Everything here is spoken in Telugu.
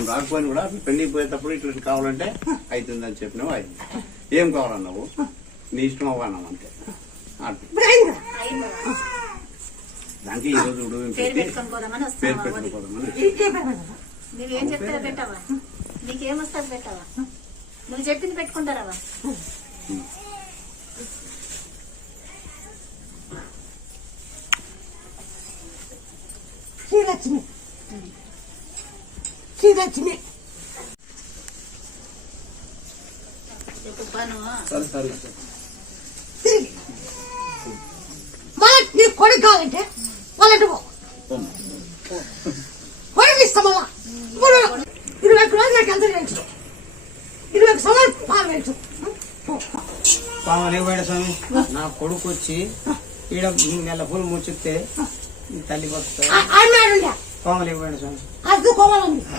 మేము రాకపోయినా కూడా పెళ్లికి పోయేటప్పుడు ఇట్లా కావాలంటే అవుతుందని చెప్పినావు అయింది. ఏం కావాలన్నావు నీ ఇష్టం అవ్వన్నావు అంతే. దానికి ఈ రోజు పేరు పెట్టుకొని పోదామని నువ్వేం చెప్తారా పెట్టావా? నీకేం వస్తుంది పెట్టావా? నువ్వు చెప్పింది పెట్టుకుంటారావా? శ్రీలక్ష్మి శ్రీలక్ష్మి మళ్ళీ నీ కొడుకు కావాలంటే వాళ్ళంటే కొడుకు ఇస్తాం మళ్ళా 20 రోజులు నాకు ఎంత వేయించు 20 సంవత్సరాలు పాలు వేయించు. పామలేకపోయాడు స్వామి. నా కొడుకు వచ్చి ఈడ నెల పూలు ముచ్చితే తల్లి వస్తా అన్నాడు పామలేకపోయాడు స్వామి. అది కోమాలండి